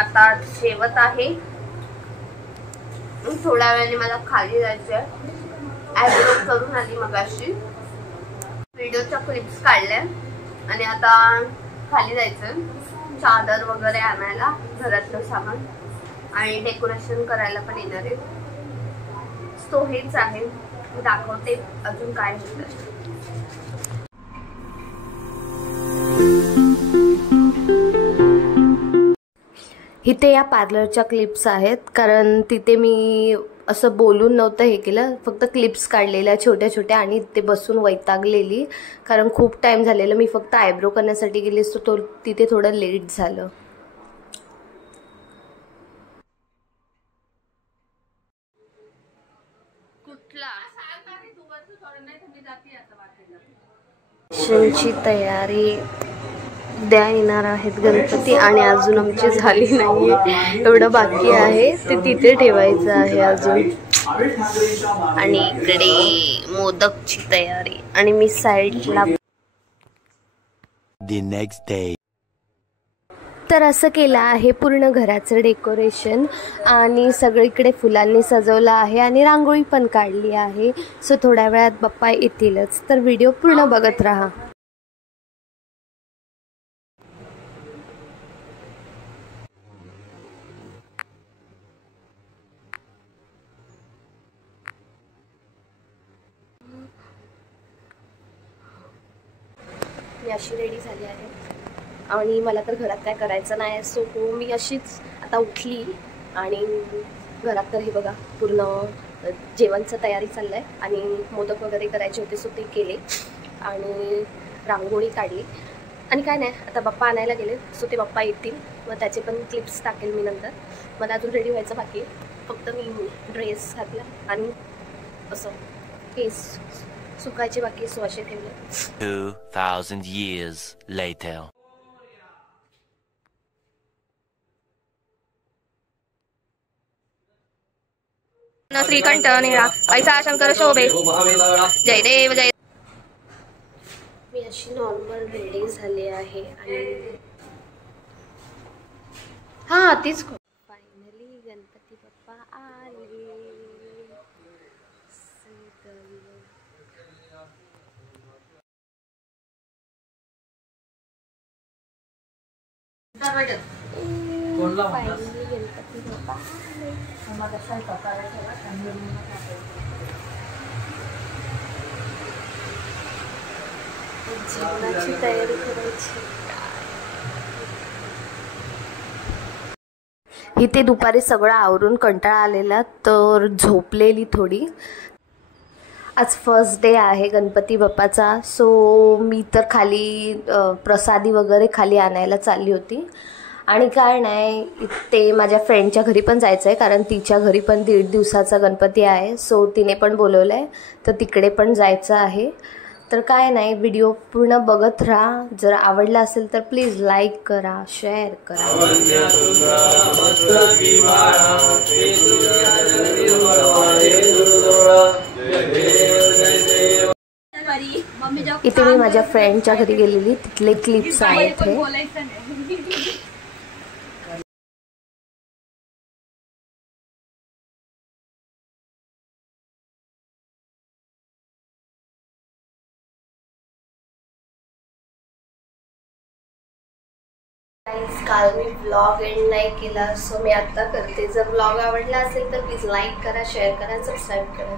आता जेवत आहे. थोड्या वेळाने मला खाली जायचंय. आयब्रो करून आली मगाशी, व्हिडिओच्या क्लिप्स काढल्या आणि आता खाली जायचं चादर वगैरे आणायला, घरातलं सामान आणि डेकोरेशन करायला पण येणार आहे. तो हेच आहे, मी दाखवते अजून काय होतं. इथे या पार्लरच्या क्लिप्स आहेत, कारण तिथे मी असं बोलून नव्हतं हे केलं, फक्त क्लिप्स काढलेल्या छोट्या छोट्या आणि ते बसून वैतागलेली, कारण खूप टाइम झालेला. मी फक्त आयब्रो करण्यासाठी गेले तो तिथे थोडं लेट झालं. ची तयारी उद्या येणार आहेत गणपती आणि अजून आमची झाली नाहीये. एवढं बाकी आहे ते तिथे ठेवायचं आहे अजून. आणि इकडे मोदकची तयारी आणि मी साईडला. तर असं केलं आहे पूर्ण घराचं डेकोरेशन आणि सगळीकडे फुलांनी सजवलं आहे आणि रांगोळी पण काढली आहे. सो थोड्या वेळात बाप्पा येतीलच, तर व्हिडिओ पूर्ण बघत राहा. मी अशी रेडी झाली आहे आणि मला तर घरात काय करायचं नाही. सो मी अशीच आता उठली आणि घरात तर हे बघा पूर्ण जेवणचं तयारी चाललंय आणि मोदक वगैरे करायचे होते, सो ते केले आणि रांगोळी काढली आणि काय नाही. आता बाप्पा आणायला गेले, सो ते बाप्पा येतील, मग त्याचे पण क्लिप्स टाकेल मी नंतर. मला अजून रेडी व्हायचं बाकी, फक्त मी ड्रेस घातला आणि असं केस सुकायचे बाकी, सो असे ठेवले. 2000 years later. श्रीकंठ निळा पैसा शंकर शोभे जय देव जय. मी अशी नॉर्मल रेडी झाली आहे आणि हा तीच फायनली गणपती बाप्पा आले. फायनली गणपती बाप्पा आले. जेवणाची तयारी करायची. इथे दुपारी सगळं आवरून कंटाळा आलेला, तर झोपलेली थोडी. आज फर्स्ट डे आहे गणपती बाप्पाचा, सो मी तर खाली प्रसादी वगैरे खाली आणायला चालली होती. आणि काय नाही, ते माझ्या फ्रेंडच्या घरी पण जायचं आहे, कारण तिच्या घरी पण 1.5 दिवसाचा गणपती आहे, सो तिने पण बोलवलं आहे, तर तिकडे पण जायचं आहे. तर काय नाही, व्हिडिओ पूर्ण बघत राहा. जर आवडला असेल तर प्लीज लाईक करा, शेअर करा. इथे मी माझ्या फ्रेंडच्या घरी गेलेली, तिथले क्लिप्स आहेत हे. काल मी व्लॉग एंड नाही केला, सो मी आता करते. जर व्लॉग आवडला असेल तर प्लीज लाईक करा, शेअर करा, सबस्क्राईब करा.